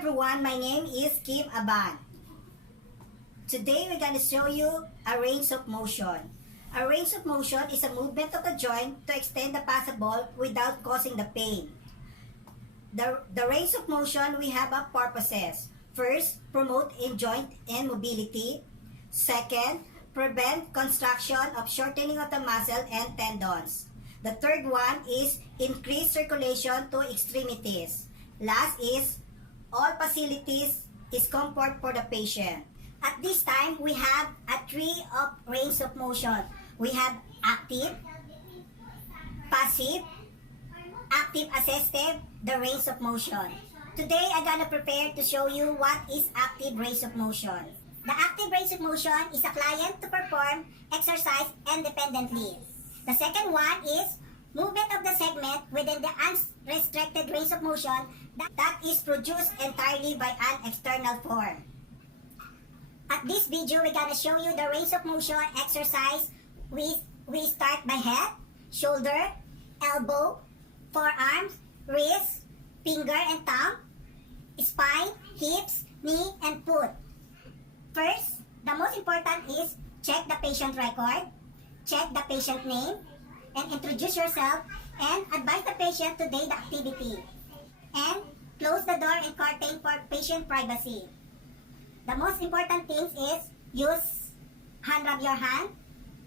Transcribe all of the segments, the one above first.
everyone, my name is Kim Aban. Today we're going to show you a range of motion. A range of motion is a movement of the joint to extend the possible without causing the pain. The range of motion we have a purposes. First, promote in joint and mobility. Second, prevent construction of shortening of the muscle and tendons. The third one is increase circulation to extremities. Last is all facilities is comfort for the patient. At this time, we have a three of range of motion. We have active, passive, active assistive, the range of motion. Today, I'm gonna prepare to show you what is active range of motion. The active range of motion is a client to perform exercise independently. The second one is movement of the segment within the unrestricted range of motion that is produced entirely by an external form. At this video, we're gonna show you the range of motion exercise. We start by head, shoulder, elbow, forearms, wrist, finger and thumb, spine, hips, knee, and foot. First, the most important is check the patient record, check the patient name, and introduce yourself and advise the patient to do the activity. And close the door and curtain for patient privacy. The most important thing is use hand rub your hand,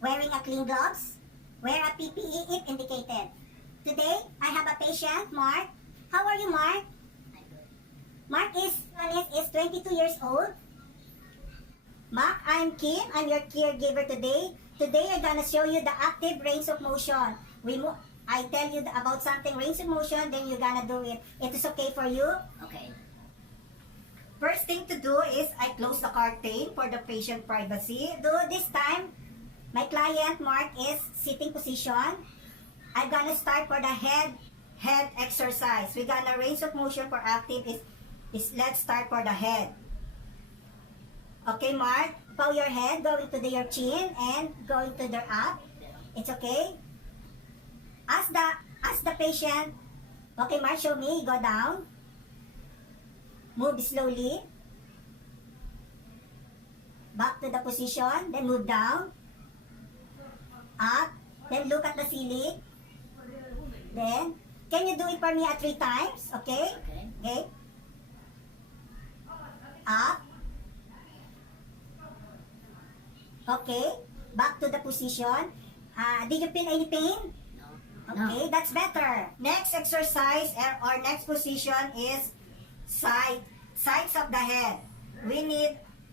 wearing a clean gloves, wear a PPE if indicated. Today, I have a patient, Mark. How are you, Mark? Mark is 22 years old. Mark, I'm Kim. I'm your caregiver today. Today, I'm gonna show you the active range of motion. I tell you about something, range of motion, then you're gonna do it. It is okay for you? Okay. First thing to do is I close the curtain for the patient privacy. This time, my client Mark is sitting position. I'm gonna start for the head exercise. We're gonna range of motion for active is let's start for the head. Okay, Mark, bow your head, going to your chin and going to the up. It's okay. Ask the patient. Okay, Mark, show me. Go down. Move slowly. Back to the position. Then move down. Up. Then look at the ceiling. Then, can you do it for me at 3 times? Okay? Okay. Up. Okay. Back to the position. Did you feel any pain? Okay, that's better. Next exercise or next position is sides of the head.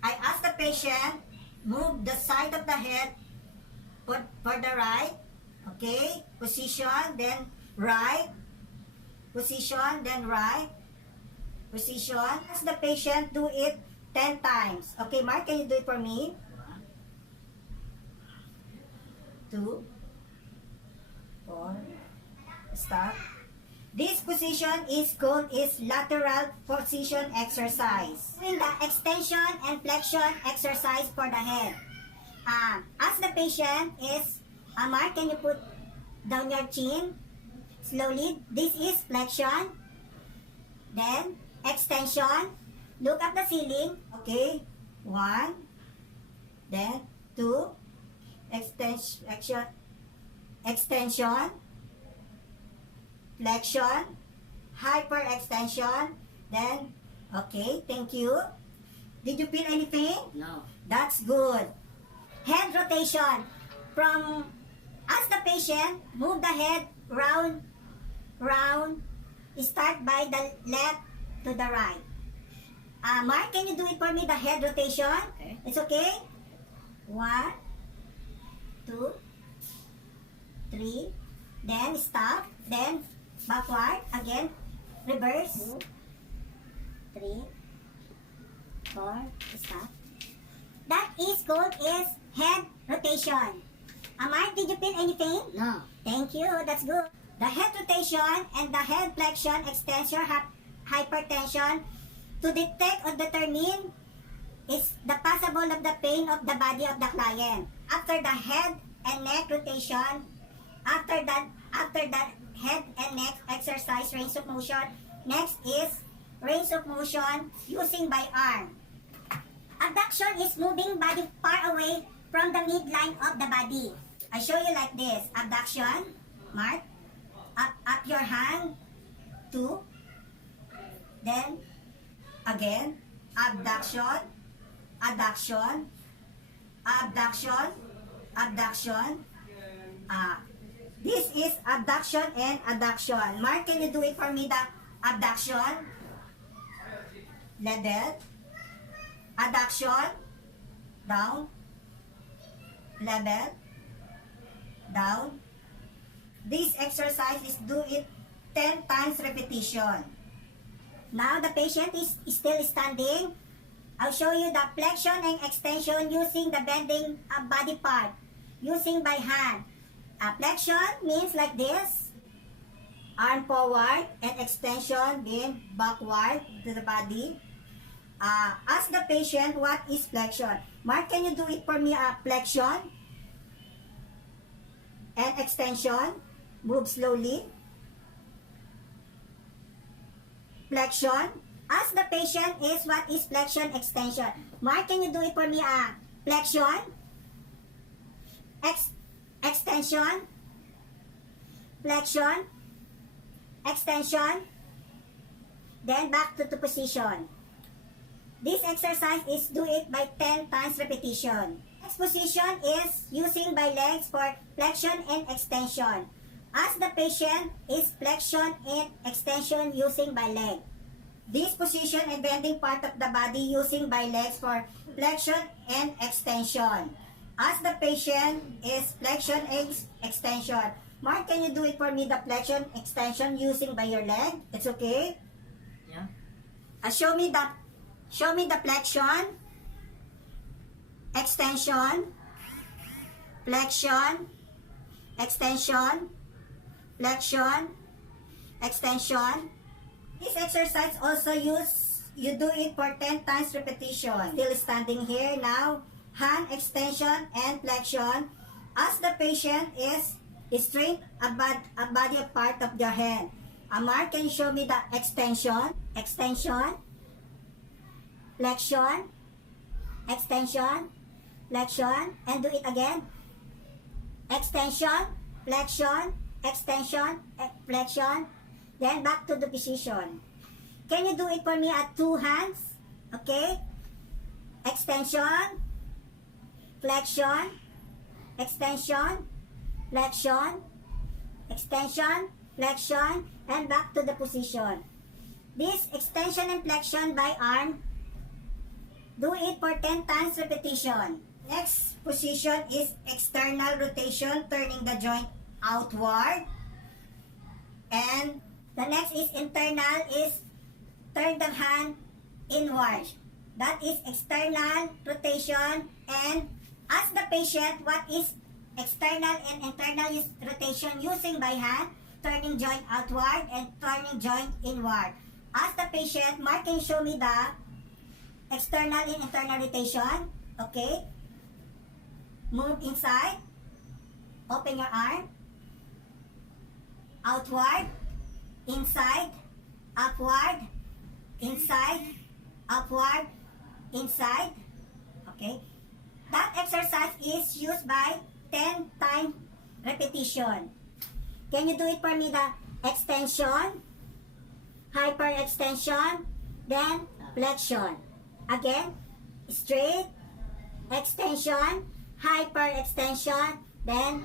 I ask the patient, move the side of the head for the right. Okay, position, then right. Position, then right. Position. Ask the patient, do it 10 times. Okay, Mark, can you do it for me? 2, 4, stop. This position is called lateral position exercise. Doing the extension and flexion exercise for the head. As the patient is, Mark, can you put down your chin slowly? This is flexion. Then extension. Look at the ceiling. Okay. 1. Then 2. Extension, flexion, hyperextension, then, okay, thank you. Did you feel anything? No. That's good. Head rotation. As the patient, move the head round, start by the left to the right. Mark, can you do it for me, the head rotation? Okay. It's okay? 1, 2, 3, then stop, then backward, again, reverse, 3, 4, stop. That is called head rotation. Mark, did you feel anything? No. Thank you, that's good. The head rotation and the head flexion, extension, hypertension, to detect or determine is the possible of the pain of the body of the client. After the head and neck rotation, after that head and neck exercise range of motion, next is range of motion using by arm. Abduction is moving body far away from the midline of the body. I show you like this. Abduction, mark, up your hand, 2, then again, abduction, abduction, abduction, abduction. This is abduction and adduction. Mark, can you do it for me, the abduction? Level. Adduction. Down. Level. Down. This exercise is do it 10 times repetition. Now the patient is still standing. I'll show you the flexion and extension using the bending body part. Using by hand. Flexion means like this. Arm forward and extension means backward to the body. Ask the patient what is flexion. Mark, can you do it for me? Flexion and extension. Move slowly. Flexion. Ask the patient is what is flexion, extension. Mark, can you do it for me? Flexion, extension, flexion, extension, then back to position. This exercise is do it by 10 times repetition. Next position is using by legs for flexion and extension. Ask the patient is flexion and extension using by leg. This position and bending part of the body using by legs for flexion and extension. Ask the patient is flexion and extension. Mark, can you do it for me, the flexion, extension using by your leg? It's okay? Yeah. Show me the flexion, extension, flexion, extension, flexion, extension. This exercise also you do it for 10 times repetition. Still standing here now. Hand extension and flexion. Ask the patient is straight a body part of their hand. Mark, can you show me the extension, extension, flexion, extension, flexion, and do it again. Extension, flexion, extension, flexion, then back to the position. Can you do it for me at 2 hands? Okay? Extension, flexion, extension, flexion, extension, flexion, and back to the position. This extension and flexion by arm, do it for 10 times repetition. Next position is external rotation, turning the joint outward. And the next is internal, is turn the hand inward. That is external rotation. And ask the patient what is external and internal rotation using by hand, turning joint outward and turning joint inward. Ask the patient, Mark, can you show me the external and internal rotation? Okay. Move inside. Open your arm. Outward. Inside. Upward. Inside. Upward. Inside. Okay. That exercise is used by 10 times repetition. Can you do it for me, the extension, hyperextension, then flexion. Again, straight, extension, hyperextension, then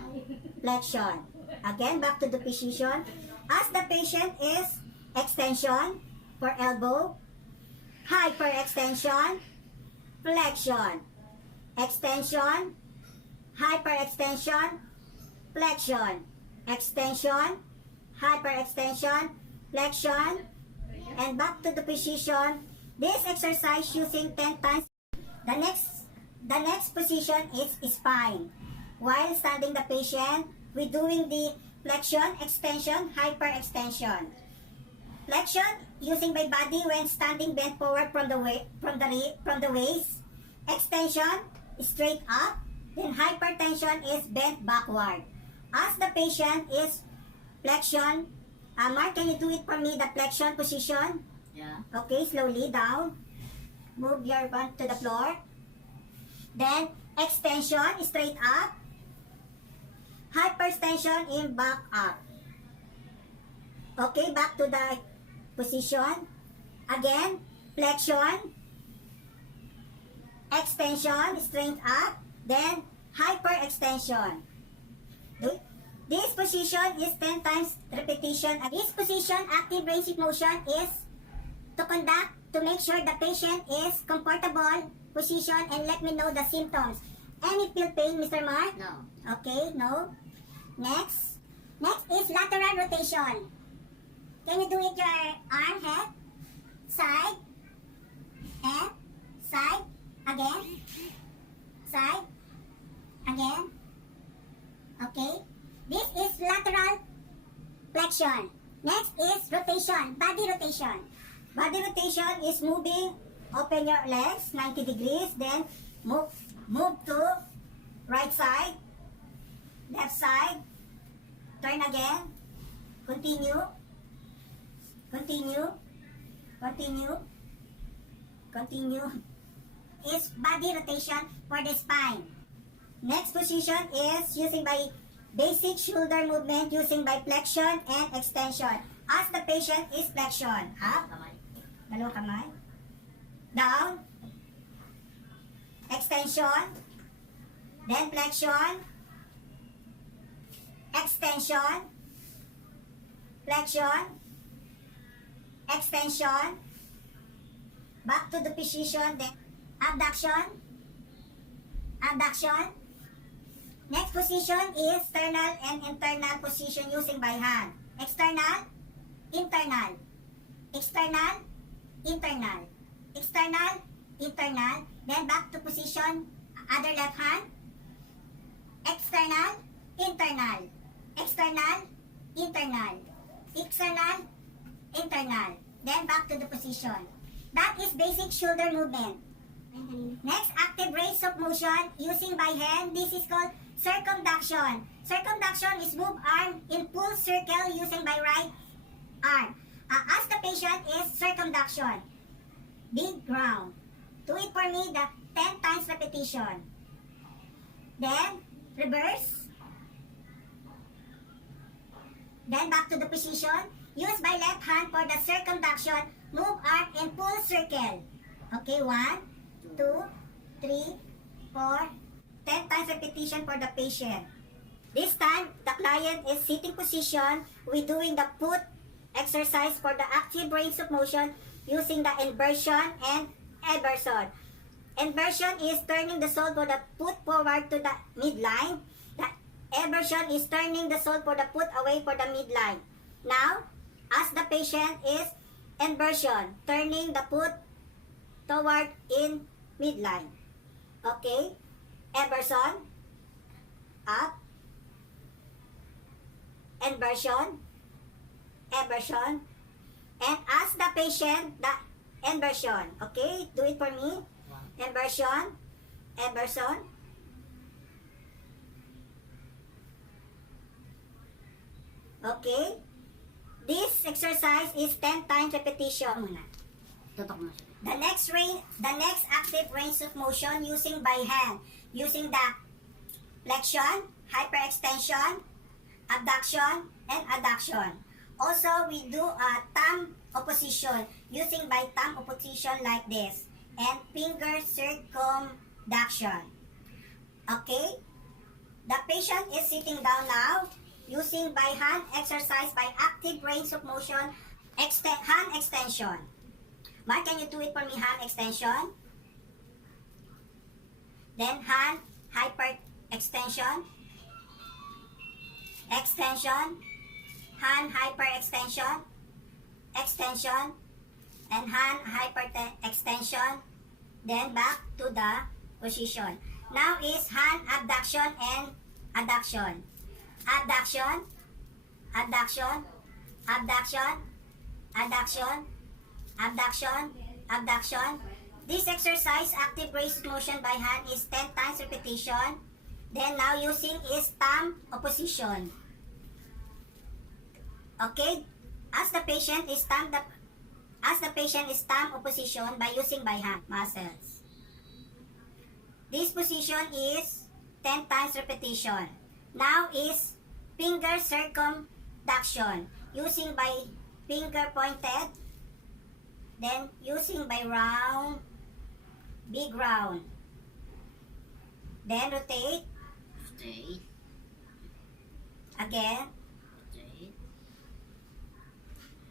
flexion. Again, back to the position. Ask the patient is extension for elbow, hyperextension, flexion, extension, hyperextension, flexion, extension, hyperextension, flexion, and back to the position. This exercise using 10 times. The next position is spine. While standing the patient, we're doing the flexion, extension, hyperextension. Flexion using by body when standing bent forward from the waist. Extension straight up. Then hypertension is bent backward. Ask the patient is flexion. Mark, can you do it for me, the flexion position? Yeah. Okay, slowly down. Move your butt to the floor. Then, extension, straight up. Hyperextension in back up. Okay, back to the position. Again, flexion. Extension, straight up. Then, hyperextension. This position is 10 times repetition. This position, active range of motion, is to make sure the patient is comfortable position and let me know the symptoms. Any feel pain, Mr. Mark? No. Okay, no. Next. Next is lateral rotation. Can you do it your arm, head, side, head, side, again, side, again. Okay. This is lateral flexion. Next is rotation, body rotation. Body rotation is moving, open your legs 90 degrees, then move to right side, left side, turn again, continue, continue, continue, continue. Is body rotation for the spine. Next position is using by basic shoulder movement using by flexion and extension. As the patient is flexion, up, Kamay. dalawang kamay, down, extension, then flexion, extension, flexion, extension, back to the position, then abduction, abduction. Next position is external and internal position using by hand. External, internal, external, internal, external, internal, then back to position, other left hand, external, internal, external, internal, external, internal, then back to the position. That is basic shoulder movement. Next, active range of motion using by hand. This is called circumduction. Circumduction is move arm in full circle using by right arm. As the patient is circumduction. Big ground. Do it for me the 10 times repetition. Then, reverse. Then back to the position. Use by left hand for the circumduction. Move arm in full circle. Okay, 1, 2, 3, 4, 10 times repetition for the patient. This time, the client is sitting position. We're doing the foot exercise for the active range of motion using the inversion and eversion. Inversion is turning the sole for the foot forward to the midline. The eversion is turning the sole for the foot away for the midline. Now, as the patient is inversion, turning the foot toward in midline. Okay? Everson, up, inversion, eversion, and ask the patient the inversion. Okay? Do it for me. Inversion, everson, okay? This exercise is 10 times repetition. Tutok mo siya. The next active range of motion using by hand, using the flexion, hyperextension, abduction, and adduction. Also, we do a thumb opposition using by thumb opposition like this, and finger circumduction. Okay? The patient is sitting down now, using by hand exercise by active range of motion, hand extension. Mark, can you do it for me, hand extension? Then hand hyper extension, extension, hand hyper extension, extension, and hand hyper extension. Then back to the position. Now is hand abduction and adduction. Abduction, abduction, abduction, abduction, abduction, abduction. This exercise, active range of motion by hand, is 10 times repetition. Then now using is thumb opposition. Okay? As the patient is ask the patient is thumb or position by using by hand muscles. This position is 10 times repetition. Now is finger circumduction. Using by finger pointed. Then using by round. Big round. Then rotate. Rotate. Again. Rotate.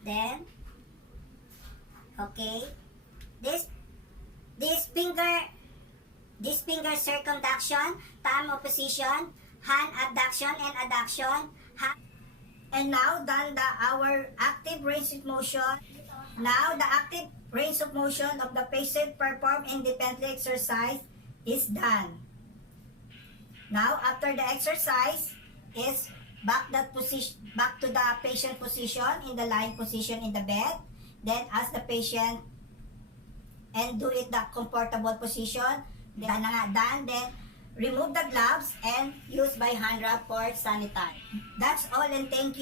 Then. Okay. This finger circumduction, thumb opposition, hand abduction and adduction. And now done our active range of motion. Now the active range of motion of the patient perform independently exercise is done. Now after the exercise is back to the patient position in the lying position in the bed. Then ask the patient and do it the comfortable position. Then done. Then remove the gloves and use by hand rub for sanitize. That's all and thank you.